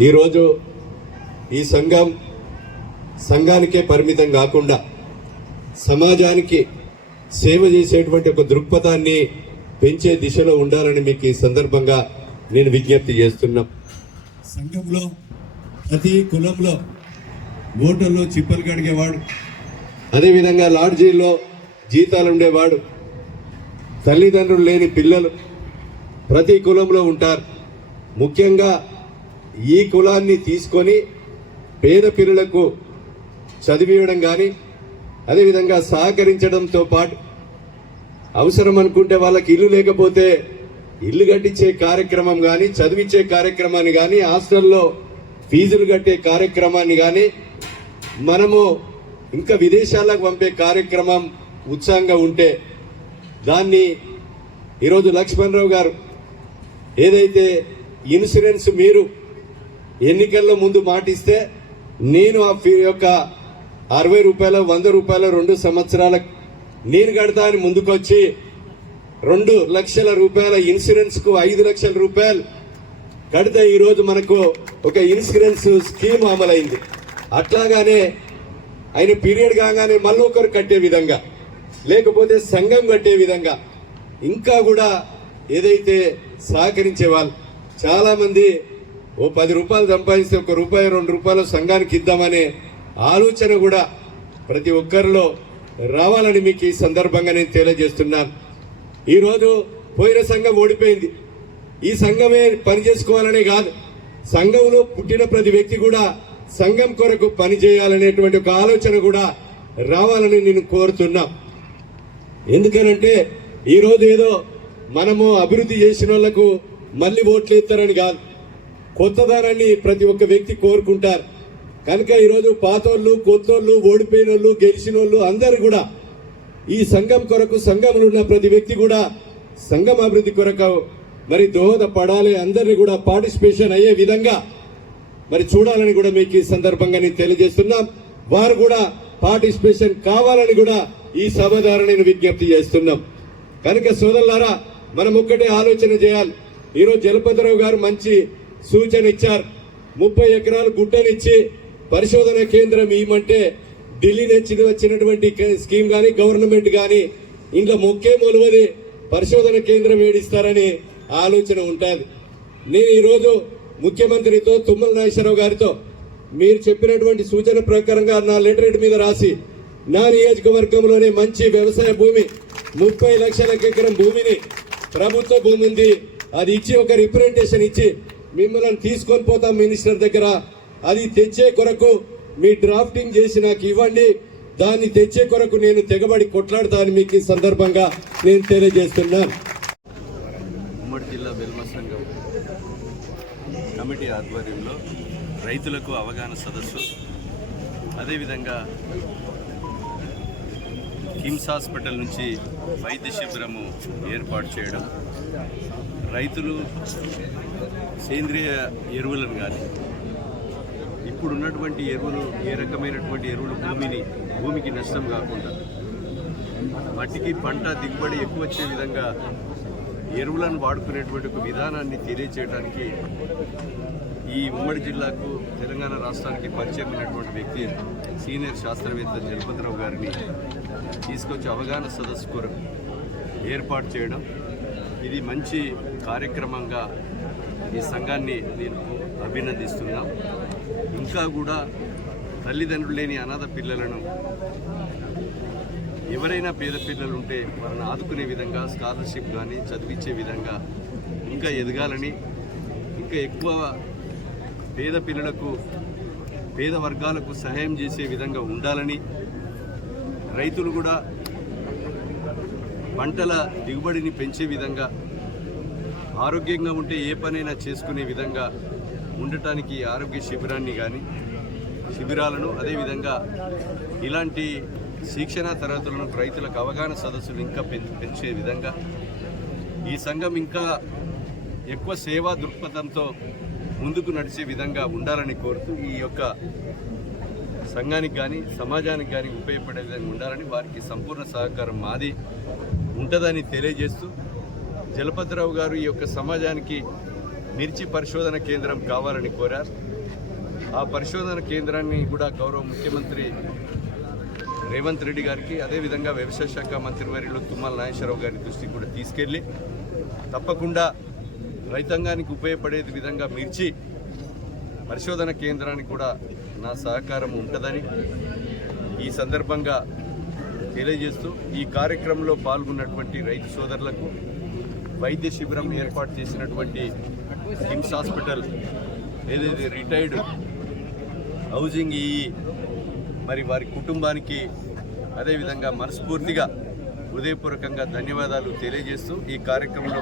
ఈరోజు ఈ సంఘం సంఘానికే పరిమితం కాకుండా సమాజానికి సేవ చేసేటువంటి ఒక దృక్పథాన్ని పెంచే దిశలో ఉండాలని మీకు ఈ సందర్భంగా నేను విజ్ఞప్తి చేస్తున్నా. సంఘంలో ప్రతి కులంలో ఓటర్లో చిప్పలు కడిగేవాడు. అదేవిధంగా లాడ్జీల్లో జీతాలు ఉండేవాడు. తల్లిదండ్రులు లేని పిల్లలు ప్రతి కులంలో ఉంటారు. ముఖ్యంగా ఈ కులాన్ని తీసుకొని పేద పిల్లలకు చదివివ్వడం కానీ అదేవిధంగా సహకరించడంతో పాటు అవసరం అనుకుంటే వాళ్ళకి ఇల్లు లేకపోతే ఇల్లు కట్టించే కార్యక్రమం కానీ చదివించే కార్యక్రమాన్ని కానీ హాస్టల్లో ఫీజులు కట్టే కార్యక్రమాన్ని కానీ మనము ఇంకా విదేశాలకు పంపే కార్యక్రమం ఉత్సాహంగా ఉంటే దాన్ని ఈరోజు లక్ష్మణరావు గారు ఏదైతే ఇన్సూరెన్స్ మీరు ఎన్నికల్లో ముందు మాటిస్తే నేను ఆ ఫీ యొక్క అరవై రూపాయలు వంద రూపాయలు రెండు సంవత్సరాల నేను కడతా అని ముందుకొచ్చి రెండు లక్షల రూపాయల ఇన్సూరెన్స్కు ఐదు లక్షల రూపాయలు కడితే ఈరోజు మనకు ఒక ఇన్సూరెన్స్ స్కీమ్ అమలైంది. అట్లాగానే ఆయన పీరియడ్ కాగానే మళ్ళీ ఒకరు కట్టే విధంగా లేకపోతే సంఘం కట్టే విధంగా ఇంకా కూడా ఏదైతే సహకరించే వాళ్ళు చాలామంది ఓ పది రూపాయలు సంపాదిస్తే ఒక రూపాయి రెండు రూపాయలు సంఘానికి ఇద్దామనే ఆలోచన కూడా ప్రతి ఒక్కరిలో రావాలని మీకు ఈ సందర్భంగా నేను తెలియజేస్తున్నాను ఈరోజు పోయిన సంఘం ఓడిపోయింది. ఈ సంఘమే పని చేసుకోవాలనే కాదు సంఘంలో పుట్టిన ప్రతి వ్యక్తి కూడా సంఘం కొరకు పని చేయాలనేటువంటి ఒక ఆలోచన కూడా రావాలని నేను కోరుతున్నా. ఎందుకనంటే ఈరోజు ఏదో మనము అభివృద్ధి చేసిన వాళ్ళకు మళ్ళీ ఓట్లు ఇస్తారని కాదు. కొత్తదనాన్ని ప్రతి ఒక్క వ్యక్తి కోరుకుంటారు. కనుక ఈరోజు పాతోళ్ళు కొత్తోళ్ళు ఓడిపోయిన వాళ్ళు గెలిచిన వాళ్ళు అందరు కూడా ఈ సంఘం కొరకు సంఘంలో ఉన్న ప్రతి వ్యక్తి కూడా సంఘం అభివృద్ధి కొరకు మరి దోహదపడాలి. అందరినీ కూడా పార్టిసిపేషన్ అయ్యే విధంగా మరి చూడాలని కూడా మీకు ఈ సందర్భంగా నేను తెలియజేస్తున్నాం. వారు కూడా పార్టిసిపేషన్ కావాలని కూడా ఈ సభ ద్వారా నేను విజ్ఞప్తి చేస్తున్నాం. కనుక సోదరులారా మనం ఒక్కటే ఆలోచన చేయాలి. ఈరోజు జలపతిరావు గారు మంచి సూచన ఇచ్చారు ముప్పై ఎకరాలు గుట్టనిచ్చి పరిశోధన కేంద్రం ఇవ్వమంటే ఢిల్లీ నుంచి వచ్చినటువంటి కే- స్కీమ్ కానీ గవర్నమెంట్ కానీ ఇంట్లో మొక్కే మొలవది పరిశోధన కేంద్రం ఏడిస్తారని ఆలోచన ఉంటుంది. నేను ఈరోజు ముఖ్యమంత్రితో తుమ్మల నాగేశ్వరరావు గారితో మీరు చెప్పినటువంటి సూచన ప్రకారంగా నా లెటరేట్ మీద రాసి నా నియోజకవర్గంలోనే మంచి వ్యవసాయ భూమి ముప్పై లక్షల ఎకరం భూమిని ప్రభుత్వ భూమింది అది ఇచ్చి ఒక రిప్రజెంటేషన్ ఇచ్చి మిమ్మల్ని తీసుకొని పోతాం మినిస్టర్ దగ్గర. అది తెచ్చే కొరకు మీ డ్రాఫ్టింగ్ చేసి నాకు ఇవ్వండి. దాన్ని తెచ్చే కొరకు నేను తెగబడి కొట్లాడతాను మీకు ఈ సందర్భంగా నేను తెలియజేస్తున్నాను. ఉమ్మడి జిల్లా బెల్మ సంఘం కమిటీ ఆధ్వర్యంలో రైతులకు అవగాహన సదస్సు. అదేవిధంగా కిమ్స్ హాస్పిటల్ నుంచి వైద్య శిబిరము ఏర్పాటు చేయడం. రైతులు సేంద్రియ ఎరువులను కానీ ఇప్పుడున్నటువంటి ఎరువులు ఏ రకమైనటువంటి ఎరువులు భూమిని భూమికి నష్టం కాకుండా మట్టికి పంట దిగుబడి ఎక్కువ వచ్చే విధంగా ఎరువులను వాడుకునేటువంటి ఒక విధానాన్ని తెలియచేయడానికి ఈ ఉమ్మడి జిల్లాకు తెలంగాణ రాష్ట్రానికి పరిచయమైనటువంటి వ్యక్తి సీనియర్ శాస్త్రవేత్త జలపతిరావు గారిని తీసుకొచ్చి అవగాహన సదస్సు కొరకు ఏర్పాటు చేయడం ఇది మంచి కార్యక్రమంగా ఈ సంఘాన్ని నేను అభినందిస్తున్నాను ఇంకా కూడా తల్లిదండ్రులు లేని అనాథ పిల్లలను ఎవరైనా పేద పిల్లలు ఉంటే వాళ్ళని ఆదుకునే విధంగా స్కాలర్షిప్ కానీ చదివించే విధంగా ఇంకా ఎదగాలని ఇంకా ఎక్కువ పేద పిల్లలకు పేద వర్గాలకు సహాయం చేసే విధంగా ఉండాలని రైతులు కూడా పంటల దిగుబడిని పెంచే విధంగా ఆరోగ్యంగా ఉంటే ఏ పనైనా చేసుకునే విధంగా ఉండటానికి ఆరోగ్య శిబిరాన్ని కానీ శిబిరాలను అదేవిధంగా ఇలాంటి శిక్షణ తరగతులను రైతులకు అవగాహన సదస్సులు ఇంకా పెంచే విధంగా ఈ సంఘం ఇంకా ఎక్కువ సేవా దృక్పథంతో ముందుకు నడిచే విధంగా ఉండాలని కోరుతూ ఈ యొక్క సంఘానికి కానీ సమాజానికి కానీ ఉపయోగపడే విధంగా ఉండాలని వారికి సంపూర్ణ సహకారం మాది ఉంటుందని తెలియజేస్తూ జలపతిరావు గారు ఈ యొక్క సమాజానికి మిర్చి పరిశోధన కేంద్రం కావాలని కోరారు. ఆ పరిశోధన కేంద్రాన్ని కూడా గౌరవ ముఖ్యమంత్రి రేవంత్ రెడ్డి గారికి అదేవిధంగా వ్యవసాయ శాఖ మంత్రివర్యులు తుమ్మల నాగేశ్వరరావు గారి దృష్టికి కూడా తీసుకెళ్ళి తప్పకుండా రైతాంగానికి ఉపయోగపడే విధంగా మిర్చి పరిశోధన కేంద్రానికి కూడా నా సహకారం ఉంటుందని ఈ సందర్భంగా తెలియజేస్తూ ఈ కార్యక్రమంలో పాల్గొన్నటువంటి రైతు సోదరులకు వైద్య శిబిరం ఏర్పాటు చేసినటువంటి కిమ్స్ హాస్పిటల్ ఏదైతే రిటైర్డ్ హౌసింగ్ ఈ మరి వారి కుటుంబానికి అదేవిధంగా మనస్ఫూర్తిగా హృదయపూర్వకంగా ధన్యవాదాలు తెలియజేస్తూ ఈ కార్యక్రమంలో